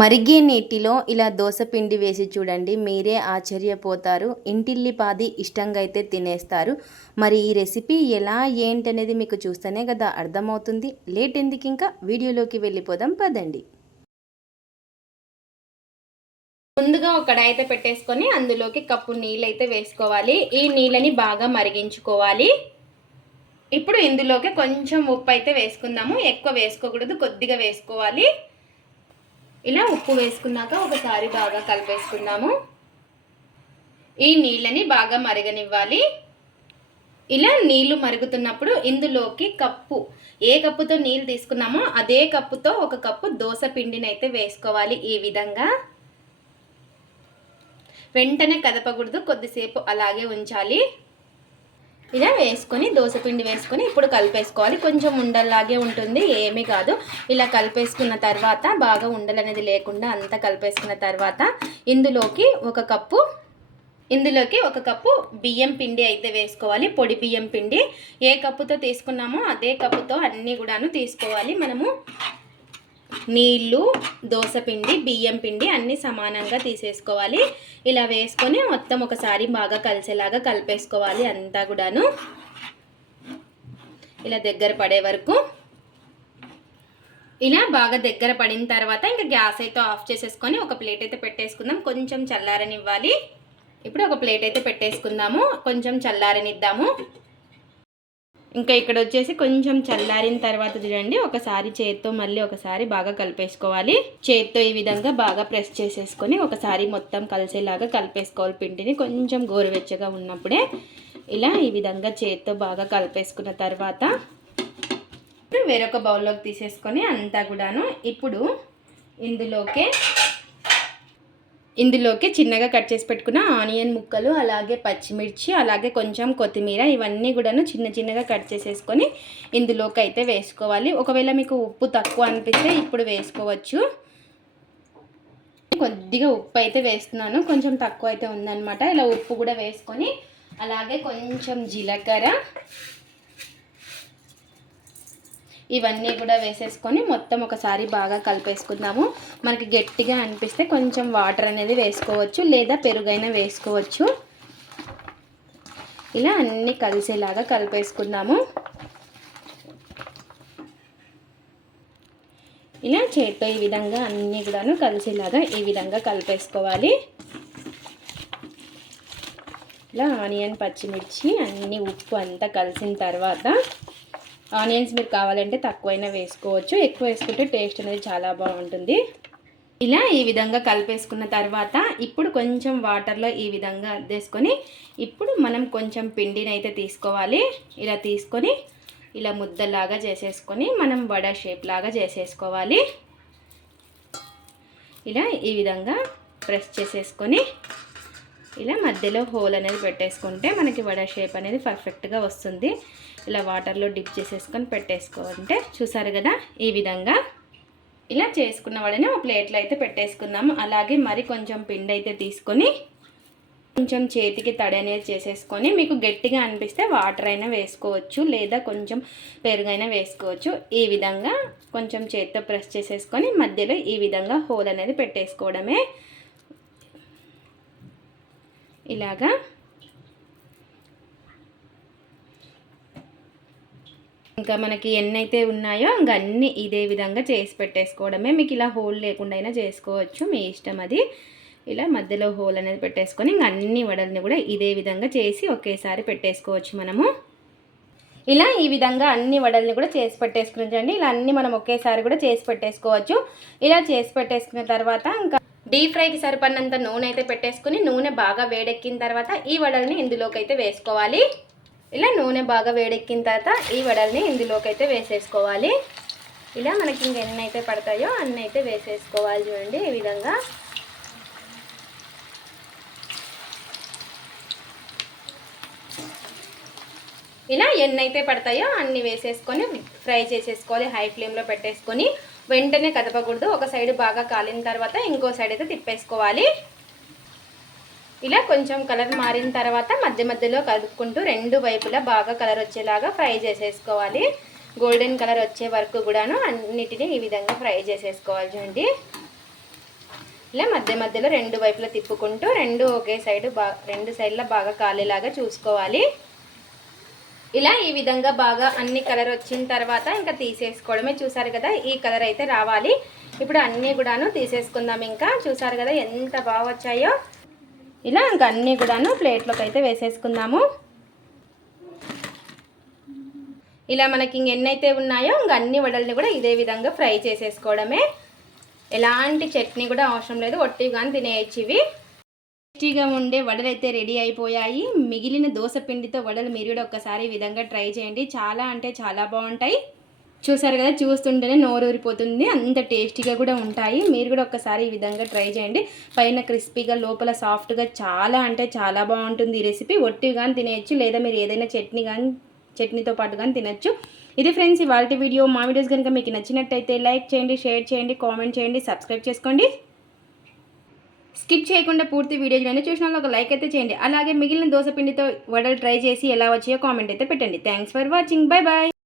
మరిగే నీటిలో ఇలా దోస పిండి వేసి చూడండి, మీరే ఆశ్చర్యపోతారు. ఇంటిల్లిపాది ఇష్టంగా అయితే తినేస్తారు. మరి ఈ రెసిపీ ఎలా ఏంటనేది మీకు చూస్తేనే కదా అర్థమవుతుంది. లేట్ ఎందుకు, ఇంకా వీడియోలోకి వెళ్ళిపోదాం పదండి. ముందుగా ఒక కడాయి అయితే పెట్టేసుకొని అందులోకి కప్పు నీళ్ళు అయితే వేసుకోవాలి. ఈ నీళ్ళని బాగా మరిగించుకోవాలి. ఇప్పుడు ఇందులోకి కొంచెం ఉప్పు అయితే వేసుకుందాము. ఎక్కువ వేసుకోకూడదు, కొద్దిగా వేసుకోవాలి. ఇలా ఉప్పు వేసుకున్నాక ఒకసారి బాగా కలిపేసుకుందాము. ఈ నీళ్ళని బాగా మరగనివ్వాలి. ఇలా నీళ్లు మరుగుతున్నప్పుడు ఇందులోకి ఏ కప్పుతో నీళ్ళు తీసుకున్నామో అదే కప్పుతో ఒక కప్పు దోస పిండిని అయితే వేసుకోవాలి. ఈ విధంగా వెంటనే కదపకూడదు, కొద్దిసేపు అలాగే ఉంచాలి. ఇలా వేసుకొని దోసపిండి వేసుకొని ఇప్పుడు కలిపేసుకోవాలి. కొంచెం ఉండల్లాగే ఉంటుంది, ఏమీ కాదు. ఇలా కలిపేసుకున్న తర్వాత బాగా ఉండలనేది లేకుండా అంతా కలిపేసుకున్న తర్వాత ఇందులోకి ఒక కప్పు బియ్యం పిండి అయితే వేసుకోవాలి. పొడి బియ్యం పిండి ఏ కప్పుతో తీసుకున్నామో అదే కప్పుతో అన్నీ కూడాను తీసుకోవాలి. మనము నీళ్ళు, దోసపిండి, బియ్యం పిండి అన్నీ సమానంగా తీసేసుకోవాలి. ఇలా వేసుకొని మొత్తం ఒకసారి బాగా కలిసేలాగా కలిపేసుకోవాలి. అంతా కూడాను ఇలా దగ్గర పడే వరకు. ఇలా బాగా దగ్గర పడిన తర్వాత ఇంకా గ్యాస్ అయితే ఆఫ్ చేసేసుకొని ఒక ప్లేట్ అయితే పెట్టేసుకుందాం. కొంచెం చల్లారనివ్వాలి. ఇప్పుడు ఒక ప్లేట్ అయితే పెట్టేసుకుందాము, కొంచెం చల్లారనిద్దాము. ఇంకా ఇక్కడ వచ్చేసి కొంచెం చల్లారిన తర్వాత చూడండి, ఒకసారి చేత్తో మళ్ళీ ఒకసారి బాగా కలిపేసుకోవాలి. చేత్తో ఈ విధంగా బాగా ప్రెస్ చేసేసుకొని ఒకసారి మొత్తం కలిసేలాగా కలిపేసుకోవాలి. పిండిని కొంచెం గోరువెచ్చగా ఉన్నప్పుడే ఇలా ఈ విధంగా చేత్తో బాగా కలిపేసుకున్న తర్వాత వేరొక బౌల్లోకి తీసేసుకొని అంతా కూడాను ఇప్పుడు ఇందులోకి చిన్నగా కట్ చేసి పెట్టుకున్న ఆనియన్ ముక్కలు, అలాగే పచ్చిమిర్చి, అలాగే కొంచెం కొత్తిమీర ఇవన్నీ కూడాను చిన్న చిన్నగా కట్ చేసేసుకొని ఇందులోకి అయితే వేసుకోవాలి. ఒకవేళ మీకు ఉప్పు తక్కువ అనిపిస్తే ఇప్పుడు వేసుకోవచ్చు. కొద్దిగా ఉప్పు అయితే వేస్తున్నాను, కొంచెం తక్కువ అయితే ఉందన్నమాట. ఇలా ఉప్పు కూడా వేసుకొని అలాగే కొంచెం జీలకర్ర ఇవన్నీ కూడా వేసేసుకొని మొత్తం ఒకసారి బాగా కలిపేసుకుందాము. మనకి గట్టిగా అనిపిస్తే కొంచెం వాటర్ అనేది వేసుకోవచ్చు, లేదా పెరుగైనా వేసుకోవచ్చు. ఇలా అన్నీ కలిసేలాగా కలిపేసుకుందాము. ఇలా చేత్తో ఈ విధంగా అన్నీ కూడాను కలిసేలాగా ఈ విధంగా కలిపేసుకోవాలి. ఇలా ఆనియన్, పచ్చిమిర్చి అన్నీ ఉప్పు అంతా కలిసిన తర్వాత ఆనియన్స్ మీరు కావాలంటే తక్కువైనా వేసుకోవచ్చు, ఎక్కువ వేసుకుంటే టేస్ట్ అనేది చాలా బాగుంటుంది. ఇలా ఈ విధంగా కలిపేసుకున్న తర్వాత ఇప్పుడు కొంచెం వాటర్లో ఈ విధంగా అద్దేసుకొని ఇప్పుడు మనం కొంచెం పిండిని అయితే తీసుకోవాలి. ఇలా తీసుకొని ఇలా ముద్దలాగా చేసేసుకొని మనం వడ షేప్ లాగా చేసేసుకోవాలి. ఇలా ఈ విధంగా ప్రెస్ చేసేసుకొని ఇలా మధ్యలో హోల్ అనేది పెట్టేసుకుంటే మనకి వడ షేప్ అనేది పర్ఫెక్ట్గా వస్తుంది. ఇలా వాటర్లో డిప్ చేసేసుకొని పెట్టేసుకోవాలంటే చూసారు కదా, ఈ విధంగా ఇలా చేసుకున్న వడని ఒక ప్లేట్లో అయితే పెట్టేసుకుందాము. అలాగే మరి కొంచెం పిండి అయితే తీసుకొని కొంచెం చేతికి తడి అనేది చేసేసుకొని మీకు గట్టిగా అనిపిస్తే వాటర్ అయినా వేసుకోవచ్చు, లేదా కొంచెం పెరుగైనా వేసుకోవచ్చు. ఈ విధంగా కొంచెం చేతితో ప్రెస్ చేసేసుకొని మధ్యలో ఈ విధంగా హోల్ అనేది పెట్టేసుకోవడమే. ఇలాగా ఇంకా మనకి ఎన్నైతే ఉన్నాయో ఇంకా అన్నీ ఇదే విధంగా చేసి పెట్టేసుకోవడమే. మీకు ఇలా హోల్ లేకుండా అయినా చేసుకోవచ్చు, మీ ఇష్టం అది. ఇలా మధ్యలో హోల్ అనేది పెట్టేసుకొని ఇంకా అన్ని వడల్ని కూడా ఇదే విధంగా చేసి ఒకేసారి పెట్టేసుకోవచ్చు మనము. ఇలా ఈ విధంగా అన్ని వడల్ని కూడా చేసి పెట్టేసుకుని ఇలా అన్ని మనం ఒకేసారి కూడా చేసి పెట్టేసుకోవచ్చు. ఇలా చేసి పెట్టేసుకున్న తర్వాత ఇంకా డీప్ ఫ్రైకి సరిపడినంత నూనె అయితే పెట్టేసుకుని నూనె బాగా వేడెక్కిన తర్వాత ఈ వడల్ని ఇందులోకి అయితే వేసుకోవాలి. ఇలా నూనె బాగా వేడెక్కిన తర్వాత ఈ వడల్ని ఇందులోకి అయితే వేసేసుకోవాలి. ఇలా మనకి ఇంక ఎన్ని అయితే పడతాయో అన్నీ అయితే వేసేసుకోవాలి. చూడండి ఈ విధంగా. ఇలా ఎన్ని అయితే పడతాయో అన్నీ వేసేసుకొని ఫ్రై చేసేసుకోవాలి. హై ఫ్లేమ్లో పెట్టేసుకొని వెంటనే కదపకూడదు. ఒక సైడ్ బాగా కాలిన తర్వాత ఇంకో సైడ్ అయితే తిప్పేసుకోవాలి. ఇలా కొంచెం కలర్ మారిన తర్వాత మధ్య మధ్యలో కలుపుకుంటూ రెండు వైపులా బాగా కలర్ వచ్చేలాగా ఫ్రై చేసేసుకోవాలి. గోల్డెన్ కలర్ వచ్చే వరకు కూడాను అన్నిటినీ ఈ విధంగా ఫ్రై చేసేసుకోవాలి. చూడండి ఇలా మధ్య మధ్యలో రెండు వైపులా తిప్పుకుంటూ ఒకే సైడ్ రెండు సైడ్ల బాగా కాలేలాగా చూసుకోవాలి. ఇలా ఈ విధంగా బాగా అన్ని కలర్ వచ్చిన తర్వాత ఇంకా తీసేసుకోవడమే. చూసారు కదా ఈ కలర్ అయితే రావాలి. ఇప్పుడు అన్నీ కూడాను తీసేసుకుందాం. ఇంకా చూసారు కదా ఎంత బాగా వచ్చాయో. ఇలా ఇంకా అన్నీ కూడాను ప్లేట్లోకి అయితే వేసేసుకుందాము. ఇలా మనకి ఇంకెన్నైతే ఉన్నాయో ఇంక అన్ని వడల్ని కూడా ఇదే విధంగా ఫ్రై చేసేసుకోవడమే. ఎలాంటి చట్నీ కూడా అవసరం లేదు, ఒట్టిగాని తినేయచ్చు. ఇవి టేస్టీగా ఉండే వడలు అయితే రెడీ అయిపోయాయి. మిగిలిన దోశ పిండితో వడలు మీరు కూడా ఒక్కసారి ఈ విధంగా ట్రై చేయండి. చాలా అంటే చాలా బాగుంటాయి. చూసారు కదా, చూస్తుంటేనే నోరు ఊరిపోతుంది, అంత టేస్టీగా కూడా ఉంటాయి. మీరు కూడా ఒక్కసారి ఈ విధంగా ట్రై చేయండి. పైన క్రిస్పీగా లోపల సాఫ్ట్గా చాలా అంటే చాలా బాగుంటుంది ఈ రెసిపీ. ఒట్టి కానీ తినేయచ్చు, లేదా మీరు ఏదైనా చట్నీతో పాటు కానీ తినచ్చు. ఇది ఫ్రెండ్స్ ఇవాల్టి వీడియో. మా వీడియోస్ కనుక మీకు నచ్చినట్టయితే లైక్ చేయండి, షేర్ చేయండి, కామెంట్ చేయండి, సబ్స్క్రైబ్ చేసుకోండి. స్కిప్ చేయకుండా పూర్తి వీడియో చూసిన వాళ్ళు ఒక లైక్ అయితే చేయండి. అలాగే మిగిలిన దోశ పిండితో వడలు ట్రై చేసి ఎలా వచ్చాయో కామెంట్ అయితే పెట్టండి. Thanks for watching. Bye bye.